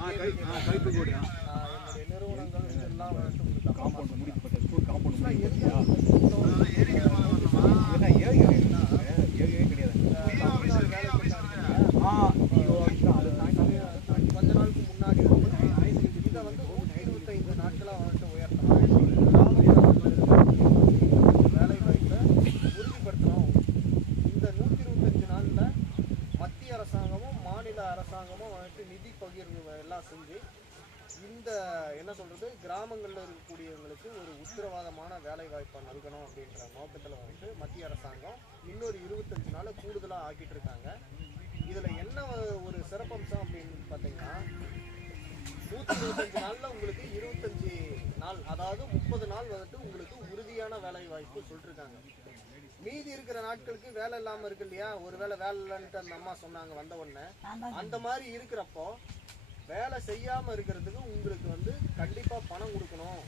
என்னுடைய நிறுவனங்கள் இதெல்லாம் வந்துட்டு உங்களுக்கு காம்பவுண்ட் முடிக்கப்பட்ட ஸ்கூல் காம்பவுண்ட் கிடையாது. கொஞ்ச நாளுக்கு முன்னாடி இதை வந்து 125 நாட்களாக வந்துட்டு உயர்த்தணும். வேலை வாய்ப்பை உறுதிப்படுத்தணும். இந்த 125 நாளில் மத்திய அரசாங்கமும் மாநில அரசாங்கமும் வந்துட்டு நிதி பகிர்வு எல்லாம் செஞ்சு இந்த என்ன சொல்கிறது கிராமங்களில் இருக்கக்கூடியவங்களுக்கு ஒரு உத்தரவாதமான வேலை வாய்ப்பை நல்கணும் அப்படின்ற நோக்கத்தில் வந்துட்டு மத்திய அரசாங்கம் இன்னொரு 25 நாளை கூடுதலாக ஆக்கிட்டு இருக்காங்க. இதில் என்ன ஒரு சிறப்பம்சம் அப்படின்னு பார்த்தீங்கன்னா 125 நாளில் உங்களுக்கு 25 நாள் அதாவது 30 நாள் வந்துட்டு உங்களுக்கு உறுதியான வேலை வாய்ப்பு சொல்லிட்டுருக்காங்க. மீதி இருக்கிற நாட்களுக்கு வேலை இல்லாமல் இருக்கு இல்லையா, ஒரு வேலை இல்லைன்ட்டு அந்த அம்மா சொன்னாங்க வந்த உடனே. அந்த மாதிரி இருக்கிறப்போ வேலை செய்யாமல் இருக்கிறதுக்கு உங்களுக்கு வந்து கண்டிப்பாக பணம் கொடுக்கணும்.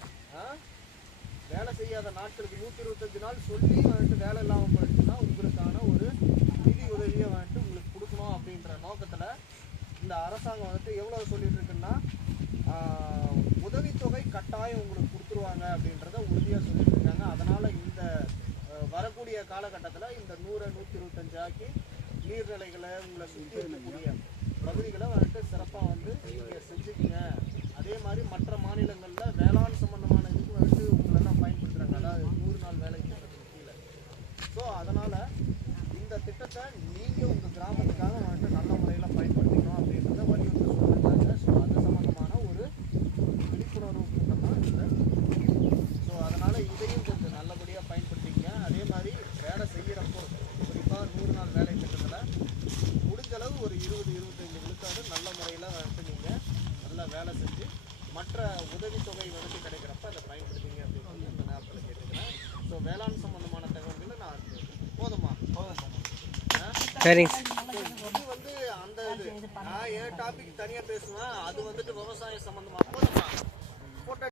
வேலை செய்யாத நாட்களுக்கு 125 நாள் சொல்லி வந்துட்டு வேலை இல்லாமல் போயிடுச்சுன்னா உங்களுக்கான ஒரு நிதி உதவியை வந்துட்டு உங்களுக்கு கொடுக்கணும் அப்படின்ற நோக்கத்தில் இந்த அரசாங்கம் வந்துட்டு எவ்வளோ சொல்லிட்டு இருக்குன்னா உதவித்தொகை கட்டாயம் உங்களுக்கு கொடுத்துருவாங்க அப்படின்றத உறுதியாக சொல்லிட்டு இருக்காங்க. அதனால் இந்த வரக்கூடிய காலகட்டத்தில் இந்த 100-125 ஆக்கி நீர்நிலைகளை உங்களை சுற்றி இருக்கக்கூடிய பகுதிகளை வந்துட்டு சிறப்பாக வந்து நீங்கள் செஞ்சுக்கங்க. அதே மாதிரி மற்ற மாநிலங்களில் வேளாண் சம்பந்தமான இதுக்கு வந்துட்டு உங்களெல்லாம் பயன்படுத்துகிறாங்க, அதாவது 100 நாள் வேலை திட்டத்துக்கு கீழே. ஸோ அதனால் இந்த திட்டத்தை நீங்கள் உங்கள் கிராமத்துக்காக வந்துட்டு நல்ல முறையில் பயன்படுத்திக்கணும் அப்படின்றத வலியுறுத்தி சொல்லியிருக்காங்க. ஸோ அது சம்மந்தமான ஒரு விழிப்புணர்வு கூட்டம் தான் இல்லை. ஸோ அதனால் இதையும் கொஞ்சம் நல்லபடியாக பயன்படுத்திக்கங்க. அதே மாதிரி வேலை செய்கிறப்போ குறிப்பாக 100 நாள் வேலை திட்டத்தில் முடிஞ்சளவு ஒரு 20-25 விழுக்காடு நல்ல முறையில் வந்துட்டு நீங்கள் நல்லா வேலை செஞ்சு மற்ற உதவித்தொகை வந்துட்டு கிடைக்கிறப்ப அதை பயன்படுத்திங்க அப்படின்னு இந்த நேரத்தில் கேட்டுக்கிறேன். ஸோ வேளாண் சம்பந்தமான தகவல்களை நான் போதுமா சரிங்க. இது வந்து அந்த இது நான் என் டாபிக் தனியாக பேசுவேன், அது வந்துட்டு விவசாயம் சம்மந்தமாக